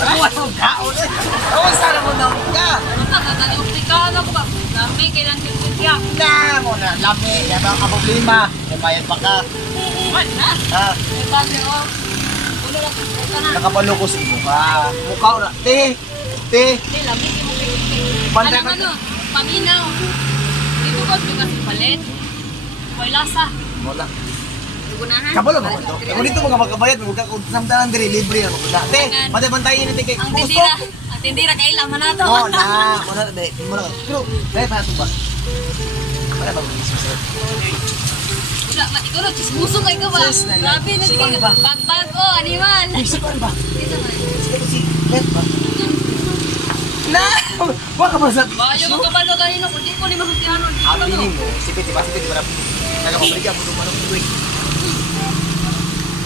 Walang kaon eh. Awan sana mo na ka. Kakalimutan ako ba? Lami, kailan yung tiyak. Na mo na, lami. Yan ang problema. May bayad pa ka. Wala. Ha? May pagli ko. Ulo lang ito na. Nakapaloko sa imo ka. Mukha na. Te. Hindi, lami, hindi mo pipipig. Pantay Alam ano, paminaw. Dito ko, ito kasi palit. May lasa. Wala. Gunahan. Kabalo mo ito. Kung dito mga magkabayad, magkakunsamdahan diri libre ako. Te, pantay-pantayin ni Tingkay. Ang tindira. Ang tindira, kailangan na to. Oh, na. Muna na, dahil. Muna ka. Pero, dahil pa ito ba? Wala ba mag-isip sa'yo? Wala, ikaw na, chismuso kayo ka ba? Sis, na- Grabe na, Sikuan sige. ba? Bagbag, oh, animal. Isip ka ba? Dito man. Si Bet ba? Na! Wala ka ba sa... Bayo mo kabalo kanino, kung di ko ni mahutihan. Happy ni mo. Sipit, diba? Sipit, diba? Nagapabalikan mo naman ang tuwing.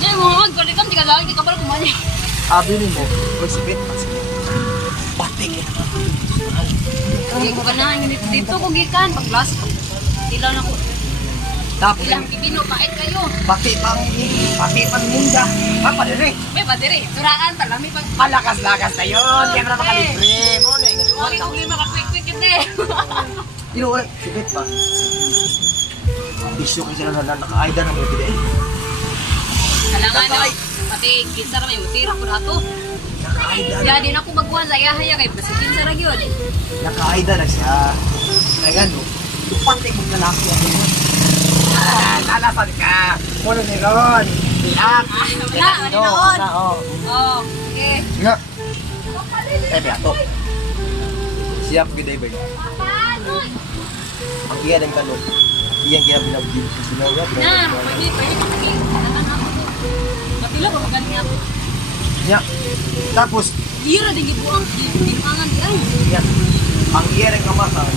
Di mo magkalikan, di ka lagi, di ka pala kumanya. Happy ni mo. Uy, sipit. Bating yan. Hindi ko ganahan dito ko gikan paglas. Ilan ako. Tapos, Ilang kibino pait kayo. pati pang ninja. Apa diri? May bateri. Turaan ta lami pag Malakas-lakas na yun. Kaya mo na makalibre. Mo na yung wagi ko lima ka quick yun eh. Ino, uy, sipit ba? Isyo kasi na naka-aida na mo pide. Kalangan no. Pati kinsa ra may utira ko dato. Naka-aida na. Ya din ako magkuhan sa yahaya kay basta kinsa ra gyud. Naka-aida na siya. Kaya no, tupante mo na lang siya. Lalasan ka. Muna ni Ron. Iyak. Wala, maninoon. Oo. Oh, okay. Nga. Eh, beato. Siap gede ba? Ang iya ng kanot. Iyang kaya binabdin. Sinawag. Na, pwede pwede. Kalangan ako. Matila ko magaling ako. Nya. Tapos, Dira din gibuang gibuangan di ay. nya. Ang iya ng kamasan.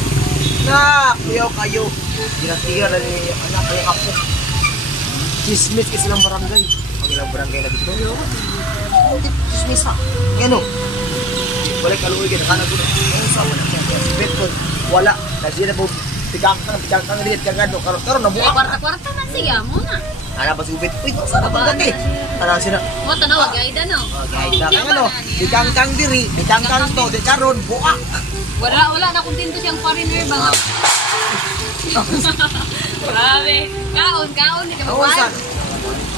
Na, kuyaw kayo. Ginatiga na ni anak kayo kapo. Chismis kasi ng barangay. Ang ilang barangay na dito. Chismis ha. Gano? Balik kaluoy ka. Nakanak ko na. Ang sama na siya. Sipit ko. Wala. Nagsiya na po. Pikang liit ka gano. Karon na buka. Kwarta-kwarta na siya mo na. Ana ba subit? Uy, sana ba dati? Ana sila. Mo tanawag gaida no. Kahit na ano, pikang diri, pikang to, di karon buka. Wala na kontento siyang foreigner ba. Grabe. Kaon di ka Awasan. magpahal.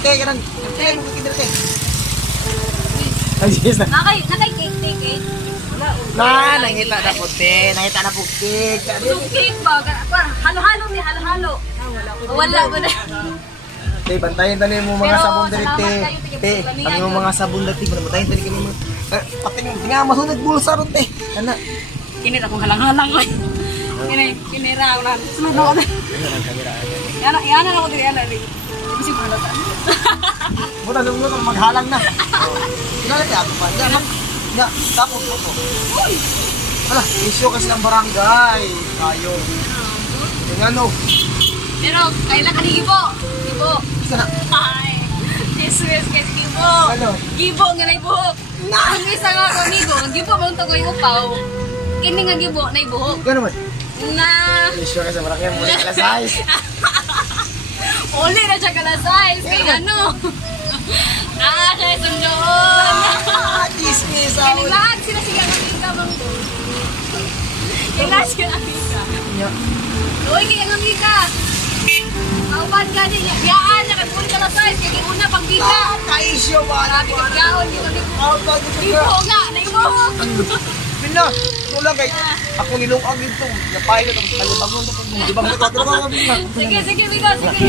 Te, kanang, te, mo kikindra te. Ay, yes na. Nakay cake. Na, nangita na po te, nangita na po cake. Cake ba? Halo-halo ni halo-halo. Wala ba na? Te, bantayan tani mo mga Pero, sabon diri te. salamat kayo, Te, tigil-tigil ang mga sabon diri te, bantayan tani kini mo. Pati nga masunod bulsa ron te. Ana. Kinira kong halang-halang ko. Kinira ako na. Sunod ako na. Ano ang kamera? Yan ako diri ana rin. Kasi mahalata. Muna lumulot ang maghalang na. Kilala niya ako pa. Ya, tapos mo po. Ala, isyo kasi ng barangay. Tayo. Yung ano. Pero kailan ka ni Gibo? Gibo. Isa na. Ay. Jesus kay Gibo. Ano? Gibo nga na ibuhok. Ang isa nga ko amigo, ang Gibo mong tagoy upaw. Kini nga Gibo na ibuhok. Gano'n man? Na Isyo kasi barangay. Muli ka size. uli na siya ka na size. Kay ano? Siya sundoon. Chismis. Kailangan sila siya nga mong kailangan siya nga Uy, kaya nga mika. Kauban ka din. Biyaan na, kag ka na size. Kaya una pang bika. Kaisyo ba? Sabi kag gaon yung Gibo nga, naibuhok. Pina, wala kay ako nilungag ito. Napilot ako sa tagubangon to. Di ba mo ito? Sige, Mika, sige.